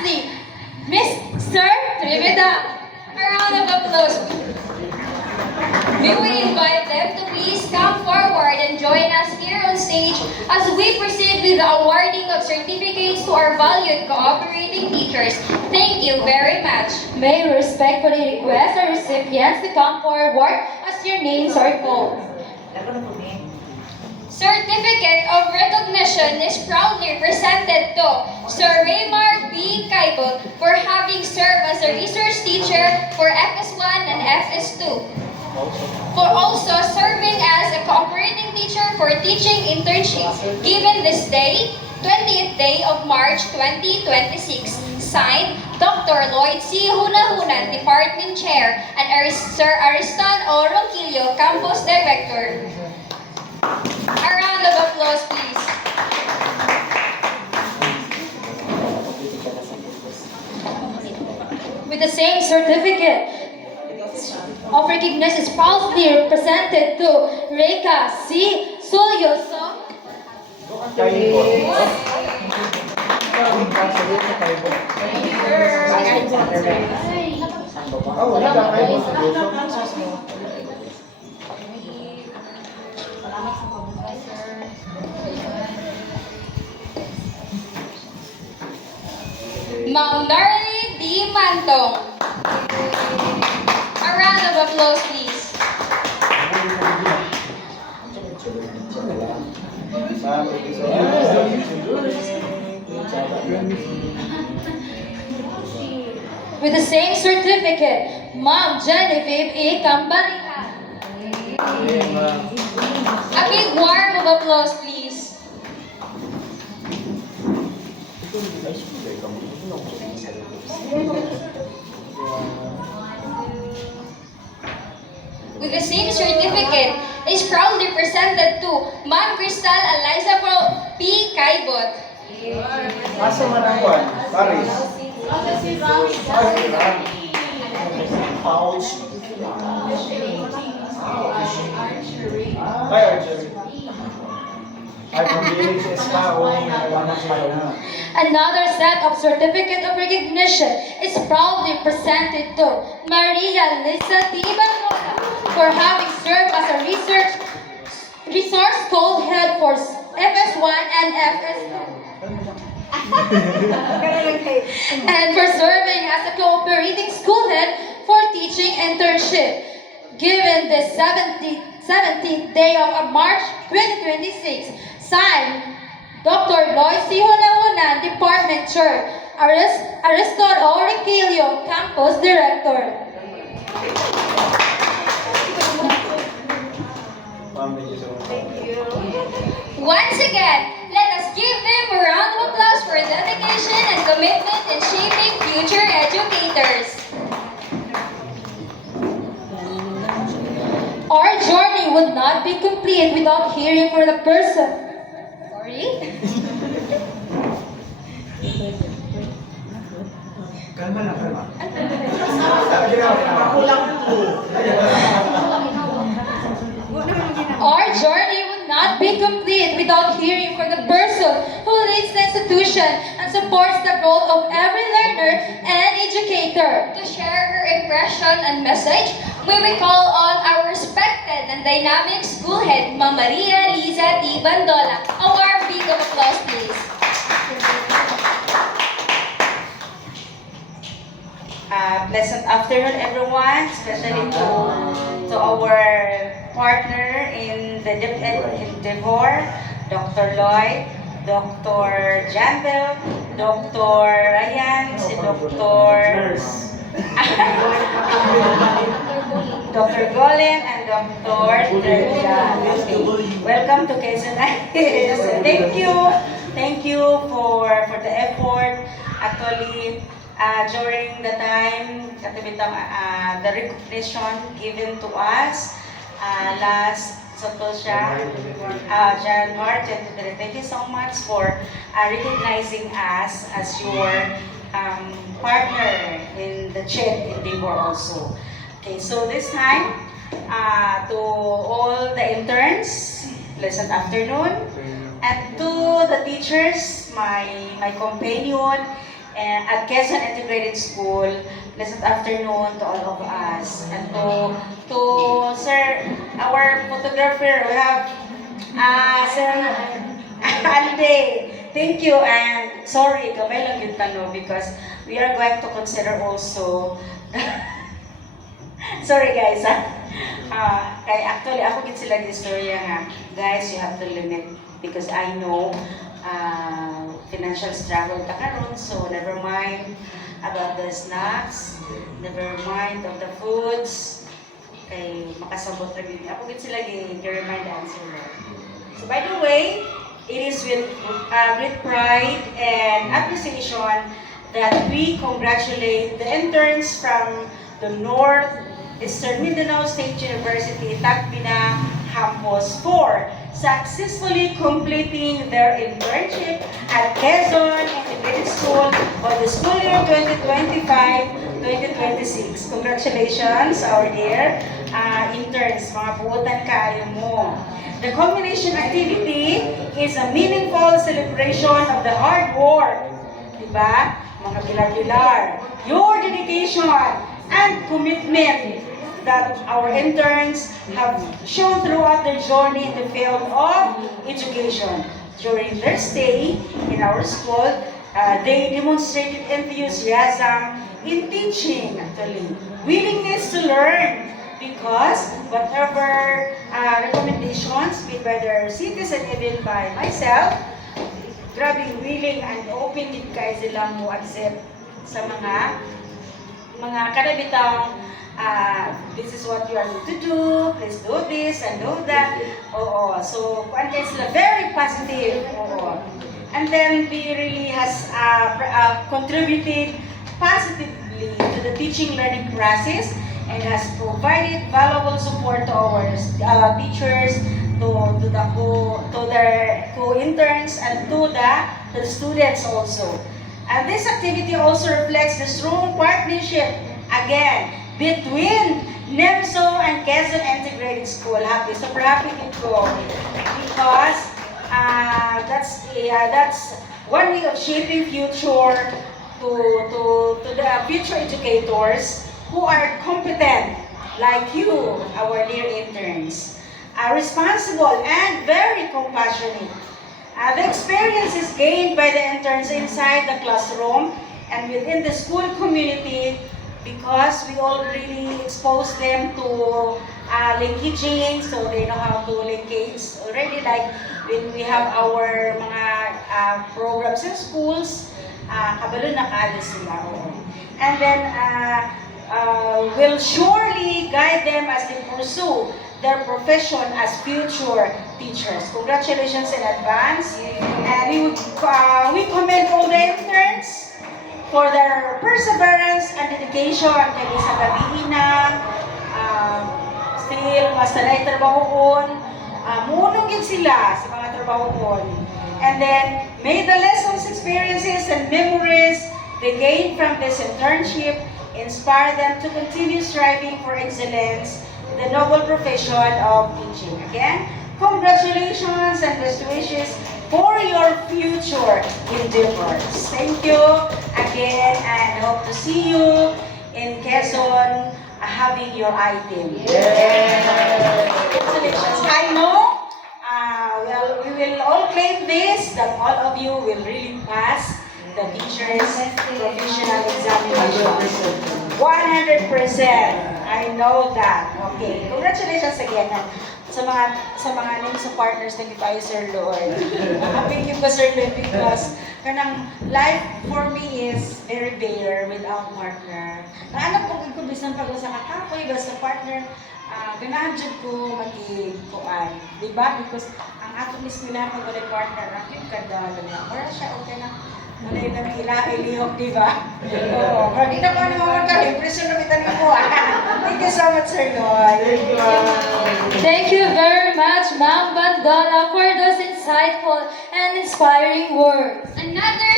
lastly, Mr. Triveda. A round of applause. May we invite them to please come forward and join us here on stage as we proceed with the awarding of certificates to our valued cooperating teachers. Thank you very much. May we respectfully request our recipients to come forward as your names are called. Certificate of recognition is proudly presented to Sir Raymar B. Kaibot for having served as a research teacher for FS1 and FS2. For also serving as a cooperating teacher for teaching internships, given this day, 20th day of March 2026. Signed, Dr. Lloyd C. Hunahunan, Department Chair, and Sir Ariston O. Ronquillo, Campus Director. A round of applause, please. With the same certificate of recognition is proudly presented to Reka C. Sulyoso. Ma'am Darlene D. Mantong. A round of applause, please. With the same certificate, Ma'am Genevieve A. Cambarihan. A big warm of applause, please. With the same certificate is proudly presented to Ma'am Crystal Eliza P. Kaibot. Asa man ang kwan? Paris. Pouch. Ay, archery. Ay, kung bilig sa estaon, anak na. Another set of certificate of recognition is proudly presented to Maria Lisa T. Banona for having served as a resource code head for FS1 and FS2. And for serving as a cooperating school head for teaching internship. Given the 17th day of March 2026, signed, Dr. Lloyd C. Hunahunan, Department Chair, Ariston O. Ronquillo, Campus Director. Once again, let us give them a round of applause for dedication and commitment in shaping future educators. Our journey would not be complete without hearing from the person. Sorry? Kalma lang, kalma. Our journey would not be complete without hearing from the person who leads the institution and supports the growth of every learner and educator. To share her impression and message, we will call on our respected and dynamic school head, Ma'am Maria Liza T. Bandola. A warm beat of applause, please. Pleasant afternoon, everyone, especially to our partner in the DepEd, Dr. Lloyd, Dr. Janvel, Dr. Ryan, si Dr. Dr. Golen, and Dr. Terja. Welcome to Quezon Heights. Thank you for the effort. Actually, during the time, the recognition given to us last January 2023. Thank you so much for recognizing us as your partner in the CHED endeavor also. Okay, so this time, to all the interns, pleasant afternoon, and to the teachers, my companion, at Quezon Integrated School. Pleasant afternoon to all of us. And to Sir, our photographer, we have Sir Ande. Thank you, and sorry, gamay lang yung tanong because we are going to consider also. Sorry guys, kaya actually ako gid sila istorya nga, guys, you have to limit because I know financial struggle ka karon, so never mind about the snacks, never mind of the foods, kay makasabot ra gyud. Ako gid sila gi-remind answer. So by the way, it is with great pride and appreciation that we congratulate the interns from the Northeastern Mindanao State University, Tacbina Campus for successfully completing their internship at Quezon Integrated School for the school year 2025-2026. Congratulations, our dear interns. Mga puutan kaayo mo. The culmination activity is a meaningful celebration of the hard work, diba? Mga bilar-bilar, your dedication and commitment that our interns have shown throughout their journey in the field of education. During their stay in our school, they demonstrated enthusiasm in teaching, actually, willingness to learn, because whatever recommendations made by their cities and even by myself, grabe willing and open din kayo sila mo accept sa mga kanabitang this is what you are going to do, please do this and do that. Oo. So, kuan kayo sila very positive. Oo. And then they really has contributed positively to the teaching learning process and has provided valuable support to our teachers, to their co-interns, and to the students also. And this activity also reflects the strong partnership, again, between NEMSO and Quezon Integrated School. Super happy ko because that's one way of shaping future to the future educators who are competent like you, our dear interns, are responsible and very compassionate. The experience is gained by the interns inside the classroom and within the school community because we all really expose them to linkaging, so they know how to linkage already. Like when we have our mga programs in schools, kabalo na kaagad sila. And then will surely guide them as they pursue their profession as future teachers. Congratulations in advance. And we commend all the interns for their perseverance and dedication. Kaya sa gabi na, still, mas talay trabahoon. Munong yun sila sa mga trabahoon. And then, may the lessons, experiences, and memories they gain from this internship inspire them to continue striving for excellence in the noble profession of teaching. Again, congratulations and best wishes for your future endeavors. Thank you again, and hope to see you in Quezon having your item. Congratulations. I know, we will all claim this, that all of you will really pass the teacher's professional examination. 100%. I know that. Okay. Congratulations again sa mga names sa partners na tayo, Sir Lord. Thank you po, Sir Lord, because kanang life for me is very bare without partner. Naanak ko ko bisan pag sa kakapoy basta partner, ganahan jud ko magikuan, di ba? Because ang ato mismo lang pag wala partner, rakit kada lang. Ora siya okay na. Malay na ilihok, di ba? Oo. Pero di na po naman ka, impression na kita ko. Thank you so much, Sir Lloyd. Thank you very much, Ma'am Bandola, for those insightful and inspiring words. Another